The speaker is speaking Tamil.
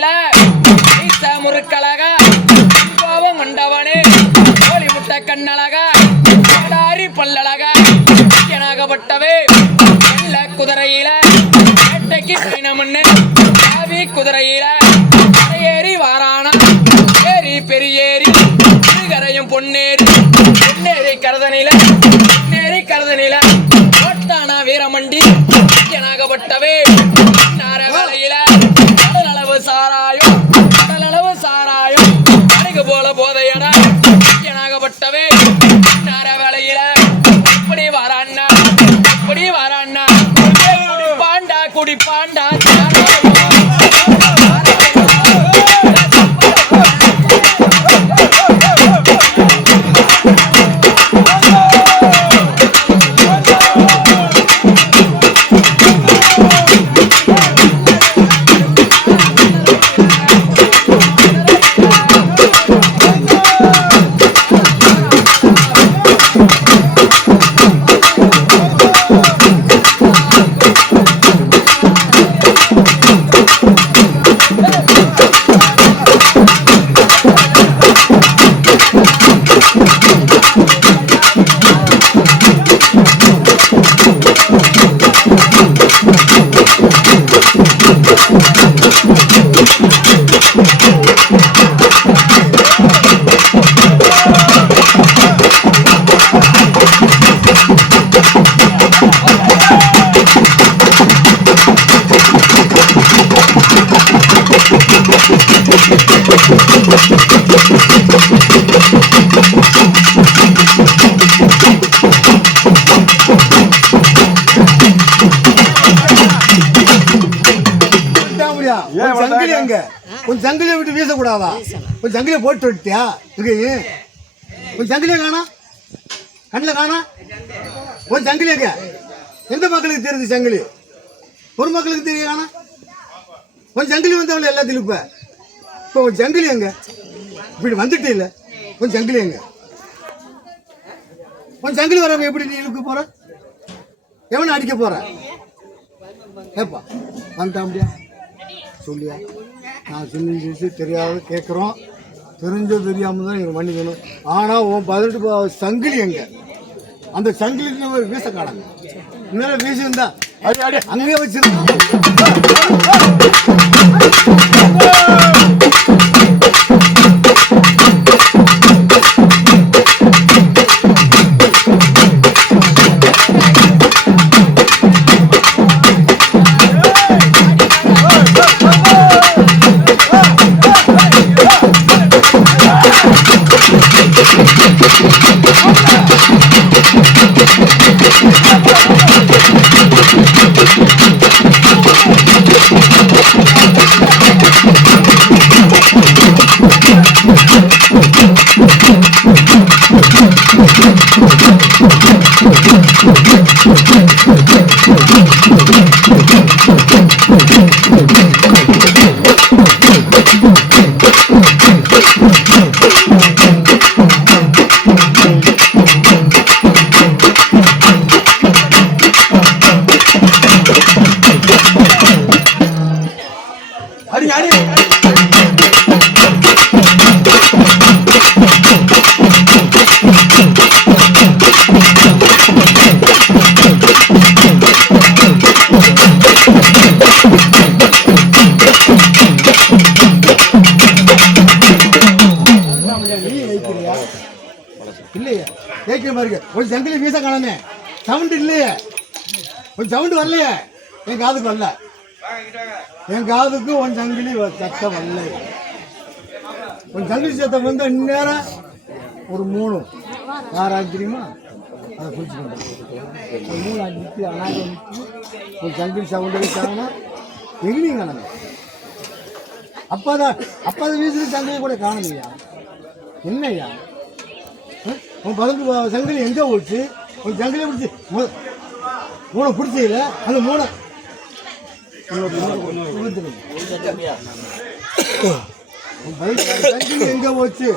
குதிரையில முறுக்கழகா கோபம் கொண்டவனே கோழி முட்டை கண்ணழகா ஆடாரி பல்லழகா எனாகப்பட்டவே வெள்ள குதிரையில வேட்டைக்கு பயணம்னு காவி குதிரையில ஏறி வாரானா ஏறி பெரியேறி கரையும் பொன்னேறி பொன்னேறி கரதனில ஓட்டானா வீரமண்டி எனாகப்பட்டவே நார வேளையில கடலளவு சாராயம் அணுகு போல போதையடா எனாகப்பட்டவே நார வேளையில இப்படி வரான்னா குடிப்பாண்டா ஜங்கிலியை விட்டு வீசக்கூடாதா? கொஞ்சம் ஜங்கிலியை போட்டு விட்டியா? கொஞ்சம் ஜங்கிலியை காணா, கண்ணில் காணா. கொஞ்சம் ஜங்கிலியங்க எந்த மக்களுக்கு தெரியுது? ஜங்கிலி ஒரு மக்களுக்கு தெரிய காணா. கொஞ்சம் ஜங்கிலி வந்தவங்க எல்லாத்திலும் இப்போ கொஞ்சம் ஜங்கிலி எங்க இப்படி வந்துட்டு இல்லை. கொஞ்சம் ஜங்கிலி எங்க கொஞ்சம் ஜங்கிலி வரவங்க எப்படி நீ இழுக்க போற? எவனை அடிக்க போற? ஏப்பா வந்துட்டா முடியா சொல்லியா? நான் சொல்லி தெரியாத கேட்குறோம், தெரிஞ்சோ தெரியாமல் தான் நீங்கள் மன்னிக்கணும். ஆனால் உன் 18 சங்கிலி எங்க? அந்த சங்கிலிக்கு ஒரு வீச காணாங்க. இன்னும் வீசிருந்தா அங்கேயே வச்சிருந்தோம். இல்லையே கேட்கிற மாதிரி ஒரு ஜங்கிலி வீச காணமே. சவுண்ட் இல்லையே, ஒரு சவுண்ட் வரலையே. என் காதுக்கு வரல, என் காதுக்கு உன் ஜங்கிலி சத்தம் வரல. உன் ஜங்கிலி சத்தம் வந்து இந்நேரம் ஒரு 3 6 தெரியுமா? அதை குளிச்சுக்கணும். ஒரு 3 அடிச்சு அனாயம் ஒரு ஜங்கிலி சவுண்டு வச்சாங்கன்னா எங்கேயும் காணல. அப்பதான் வீசுறது ஜங்கிலி கூட காணலையா? என்னையா உன் 18 சங்கிலி எங்கே போச்சு? ஒரு ஜங்கிலியை பிடிச்சி 3 பிடிச்சதில்ல. அந்த 3 சங்கிலி எங்கே போச்சு?